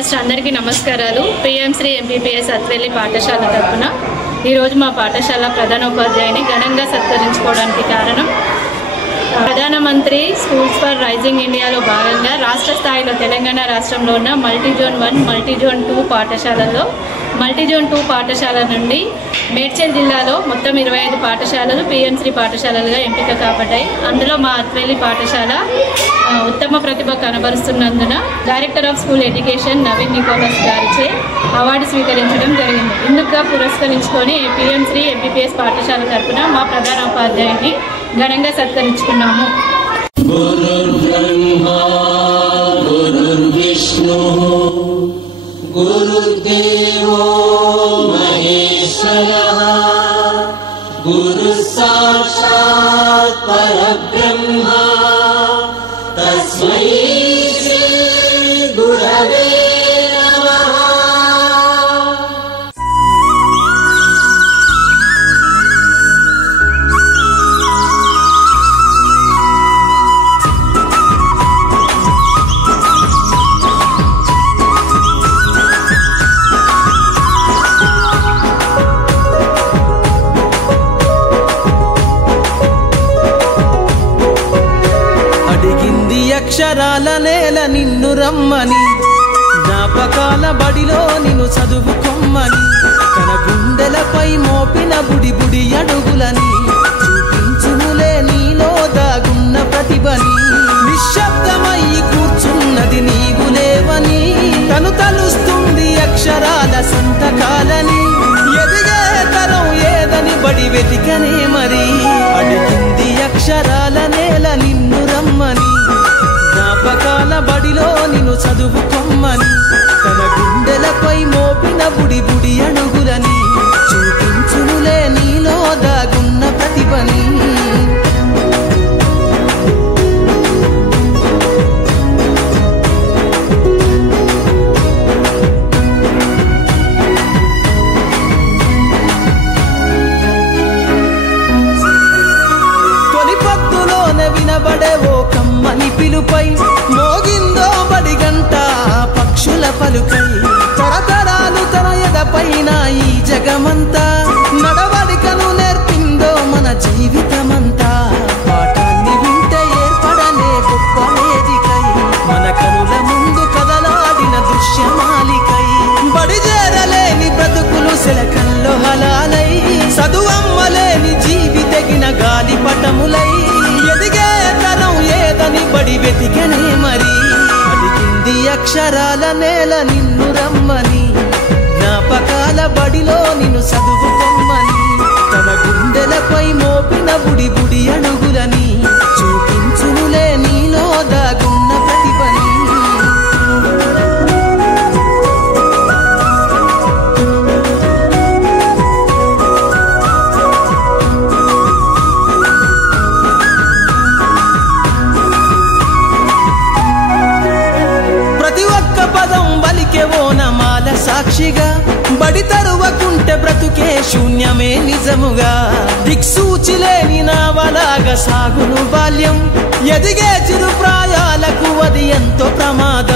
First అందరికీ నమస్కారాలు. PM SHRI MPPS Athvelli పాఠశాల తరపున ఈరోజు మా పాఠశాల ప్రధానోపాధ్యాయుని ఘనంగా సత్కరించుకోవడానికి కారణం ప్రధానమంత్రి స్కూల్స్ ఫర్ రైజింగ్ ఇండియాలో భాగంగా రాష్ట్ర స్థాయిలో తెలంగాణ రాష్ట్రంలో ఉన్న మల్టీజోన్ 1, మల్టీజోన్ 2 పాఠశాలల్లో మల్టీజోన్ 2 పాఠశాల నుండి మేడ్చల్ జిల్లాలో మొత్తం 25 పాఠశాలలు పిఎంశ్రీ పాఠశాలలుగా ఎంపిక కాబడ్డాయి. అందులో మా అత్వెల్లి పాఠశాల ఉత్తమ ప్రతిభ కనబరుస్తున్నందున director of school education Naveen Nicholas గారిచే అవార్డు స్వీకరించడం జరిగింది. ఇందుకుగా పురస్కరించుకొని పిఎంశ్రీ ఎంపీపీఎస్ పాఠశాల తరఫున మా ప్రధానోపాధ్యాయుని ఘనంగా సత్కరించుకున్నాము. गुरुर्देवो महेश्वरः गुरु साक्षात् परब्रह्मा तस्मै श्री गुरवे नमः। అక్షరాల నేల నిన్ను రమ్మని జ్ఞాపకాల బడిలో నిన్ను చదువుకొమ్మని తన గుండెలపై మోపిన బుడి బుడి అడుగులని చూపించునులే నీలో దాగున్న ప్రతిభని నిశ్శబ్దమై కూర్చున్నది నీవు లేవని తను తలుస్తుంది అక్షరాల సంతకాలని ఎదిగే తరం ఏదని బడి వెతికనే మరి అడిగింది అక్షరాల నేల నిన్ను రమ్మని జ్ఞాపకాల బడిలో నిన్ను చదువుకొమ్మని తన గుండెలపై మోపిన బుడి బుడి అడుగులని చూపించునులే నీలో దాగున్న ప్రతిభని వినబడే ఓ కమ్మని పిలుపై మోగిందో బడి గంట పక్షుల పలుకై తరతరాలు తన ఎదపైన ఈ జగమంతా నడవడికను నేర్పిందో మన జీవితమంతా పాఠాన్ని వింటే ఏర్పడనే గొప్ప వేదికై మన కనుల ముందు కదలాడిన దృశ్యమాలికై బడి చేరలేని బ్రతుకులు శిలకల్లో హలాలై చదువమ్మలేని జీవితగిన గాలి పటములై ఎదిగే తరం ఏదని బడి వెతికనే మరి అడిగింది అక్షరాల నేల నిన్ను రమ్మని జ్ఞాపకాల బడిలో నిన్ను చదువుకొమ్మని తన గుండెలపై మోపిన బుడి బుడి అడుగులని చూపించునులే నీలో దాగున్న ప్రతిభని ఓనమాల సాక్షిగా బడి తరువకుంటే బ్రతుకే శూన్యమే నిజముగా దిక్సూచి లేని నావలాగా సాగును బాల్యం ఎదిగే చిరు ప్రాయాలకు అది ఎంతో ప్రమాదం